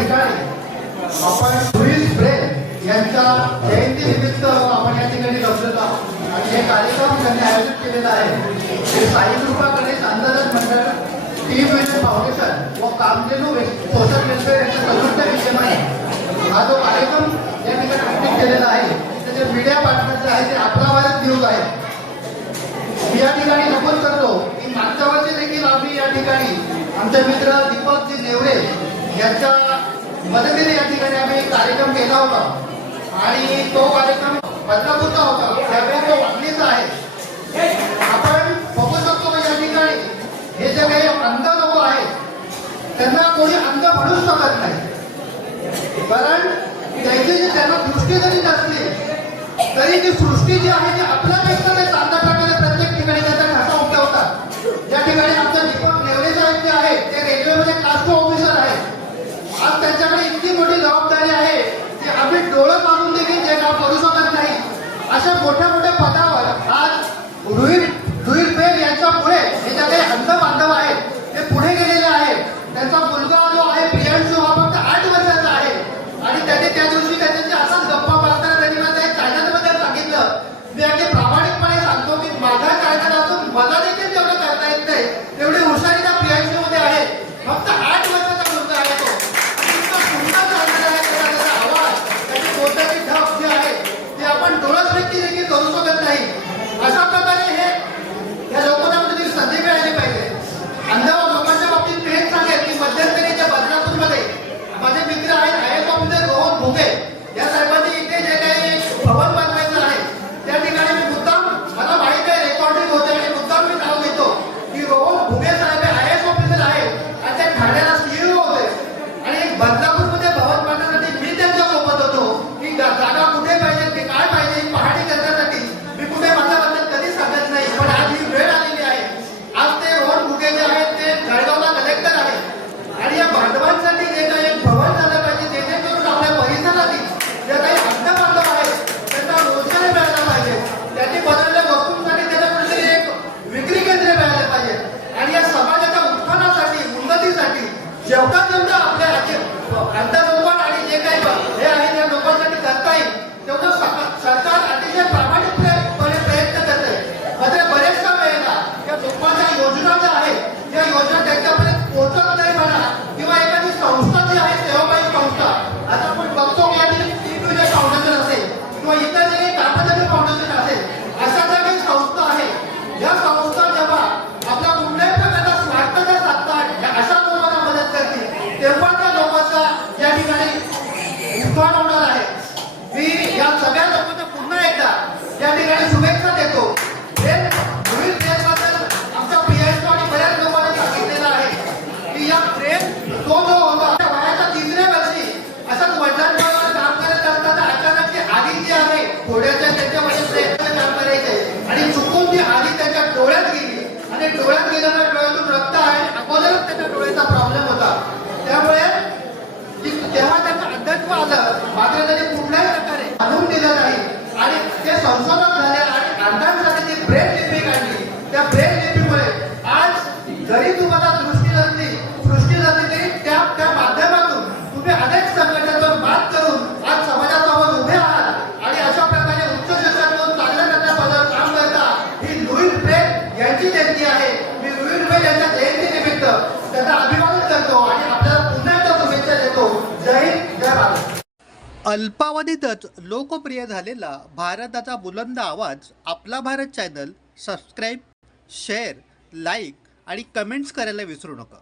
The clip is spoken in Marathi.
ठिकाणी आपण लुईस ब्रेल यांच्या जयंतीनिमित्त आपण या ठिकाणी जमलेलो आहोत आणि हे कार्यक्रम त्यांनी आयोजित केलेला आहे. हे साई कृपा गणेश अंधजन मंडळ, टीम वेल्फेअर फाउंडेशन व कामधेनू सोशल वेलफेअर यांच्या संयुक्त विषयाने हा जो कार्यक्रम या ठिकाणी आयोजित केलेला आहे त्याचे मीडिया पार्टनर जे आहे ते आपला भारत न्यूज आहे. मी या ठिकाणी नमूद करतो की मागच्या वर्षी देखील आम्ही या ठिकाणी आमचे मित्र दीपकजी नेवरे यांच्या मदतीने या ठिकाणी आम्ही एक कार्यक्रम केला होता आणि तो कार्यक्रम बदलापूरचा होता. त्यावेळी तो वाटणीचा आहे. आपण बघू शकतो या ठिकाणी हे जे काही अंध लोक आहेत त्यांना कोणी अंध म्हणूच शकत नाही, कारण त्यांची जी त्यांना दृष्टी जरी नसली तरी ती सृष्टी जी आहे ती आपल्यापेक्षा ते चांगल्या प्रकारे प्रत्येक ठिकाणी त्याचा ठसा उमटवतात. या ठिकाणी आमचे दीपक नेवरे साहेब जे आहेत ते रेल्वेमध्ये क्लास 2 ऑफिसर आहेत. आज त्यांच्याकडे इतकी मोठी जबाबदारी आहे की आम्ही डोळं मारून देखील जे काम करू शकत नाही अशा मोठ्या मोठ्या पदावर आज लुईस ब्रेल यांच्यामुळे हे जे काही अंध बांधव आहेत ते पुढे गेलेले आहेत. त्यांचा मुलगा जो आहे प्रियांशू हा फक्त 8 वर्षाचा आहे आणि त्याने त्या दिवशी त्याच्याशी असाच गप्पा मारताना त्यांनी मला एक चॅनलमध्ये सांगितलं, मी अगदी प्रामाणिकपणे सांगतो की माझ्या चॅनल असून मला देखील तेवढं करता येत नाही तेवढी हुशारी त्या प्रियांशू मध्ये आहे. फक्त 8 वर्षाचा मुलगा आहे तो. इतका सुंदर चाललेला आहे त्याचा आवाज, त्याची बोलण्याची ढब जी आहे ती आपण डोळ्यासाठी देखील करू शकत नाही. अशा प्रकारे हे या लोकांना कुठेतरी संधी मिळाली पाहिजे. अंध लोकांच्या बाबतीत मी हेच सांगेल की मध्यंतरीच्या बदलापूरमध्ये माझे मित्र आहेत IAS ऑफिसर रोहन भुगे या साहेबांनी इथे जे काही भवन बनवायचं आहे त्या ठिकाणी मी मुद्दाम, मला माहित आहे रेकॉर्डिंग होते आणि मुद्दाम मी नाव घेतो की रोहन भुगे साहेब हे IAS ऑफिसर आहेत आणि ते ठाण्याला CEO होते आणि बदलापूरमध्ये भवन बांधण्यासाठी मी त्यांच्या सोबत होतो की जागा कुठे पाहिजे, ते काय पाहिजे पाहणी करण्यासाठी. मी कुठे माझ्याबद्दल कधी सांगत नाही, पण आज ही वेळ आलेली आहे. आज ते रोहन भुगे जे आहेत ते जळगावला कलेक्टर आहेत आणि या बांधवांसाठी जे काही एक भवन झालं पाहिजे जेणेकरून आपल्या परिसरातील जे काही अंध बांधव आहेत त्यांना रोजगार मिळाला पाहिजे. त्यांनी बनवलेल्या वस्तूंसाठी त्यांना कुठेतरी एक विक्री केंद्र मिळाले पाहिजे आणि या समाजाच्या उत्थानासाठी, उन्नतीसाठी जेवढं आपल्या अंध लोकांना आणि जे काही हे आहे त्या लोकांसाठी करता येईल तेवढं सरकार अतिशय प्रामाणिकपणे प्रयत्न करते. मात्र बरेचशा वेळेला या लोकांच्या योजना ज्या आहेत या योजना त्यांच्यापर्यंत पोहोचत नाही म्हणा किंवा एखादी संस्था जी आहे सेवाभावी संस्था, आता आपण बघतो की या फाउंडेशन असेल किंवा इतर जे काही कामधेनू फाउंडेशन असेल अशा ज्या काही संस्था आहेत या संस्था जेव्हा आपल्या कुठल्याही प्रकारचा स्वार्थाचा साधतात अशा लोकांना मदत करतील तेव्हा त्या लोकांचा या ठिकाणी उत्थान होणार आहे. मी या सगळ्या लोकांना पुन्हा एकदा या ठिकाणी शुभेच्छा देतो. लुईस ब्रेलबद्दल आमच्या प्रियांशू आणि बऱ्याच लोकांनी सांगितलेलं आहे की या ब्रेल तो जो होता वयाच्या 3ऱ्या वर्षी असाच वडिलांबरोबर काम करत असताना अचानक ती आधी जी आहे घोड्याच्या त्याच्यामध्ये प्रयत्न काम करायचे आणि चुकून ती आधी त्याच्या डोळ्यात गेली आणि डोळ्यात गेल्यामुळे डोळ्यातून रक्त आहे. अगोदरच त्याच्या डोळ्याचा प्रॉब्लेम होता, त्यामुळे तेव्हा त्याचं अंधत्व आलं. मात्र त्याने कुठल्याही प्रकारे आणून दिलं नाही आणि ते संशोधन झाले आणि अंधांसाठी ती ब्रेल लिपी काढली. त्या ब्रेल लिपीमुळे आज जरी तुम्हाला सृष्टी नसली तरी त्या माध्यमातून तुम्ही अनेक संकटांवर मात करून आज समाजासमोर उभे आहात आणि अशा प्रकारे उच्च शिक्षण करून चांगल्या चांगल्या पदावर काम करता. ही लुईस ब्रेल यांची जयंती आहे. मी लुईस ब्रेल यांच्या जयंतीनिमित्त त्यांना अभिवादन करतो आणि आपल्याला पुन्हा एकदा शुभेच्छा देतो. जय हिंद, जय भारत. अल्पावधीतच लोकप्रिय झालेला भारताचा बुलंद आवाज आपला Bharat channel subscribe, share, like आणि कमेंट्स करायला विसरू नका.